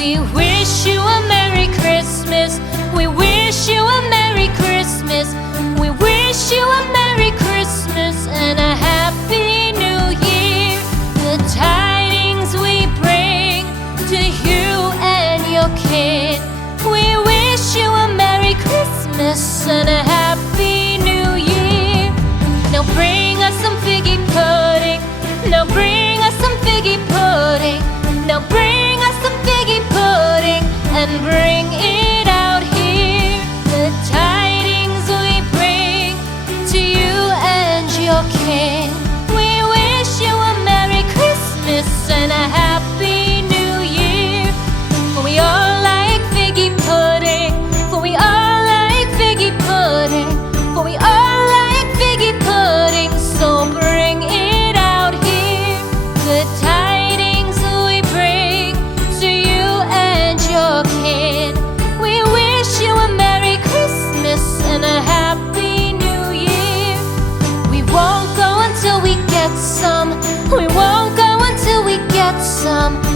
We wish you a Merry Christmas. We wish you a Merry Christmas. We wish you a Merry Christmas and a Happy New Year. The tidings we bring to you and your kid. We wish you a Merry Christmas and a Happy New Year. Now bring us some figgy pudding. Now bring us some figgy pudding. Now bring us some figgy pudding and bring it out here. The tidings we bring to you and your king. We wish you a Merry Christmas and a Happy New Year. For we all like figgy pudding. For we all like figgy pudding. For we all like figgy pudding. So bring it out here. The tidings we bring to you and your kid. We wish you a Merry Christmas and a Happy New Year. We won't go until we get some. We won't go until we get some.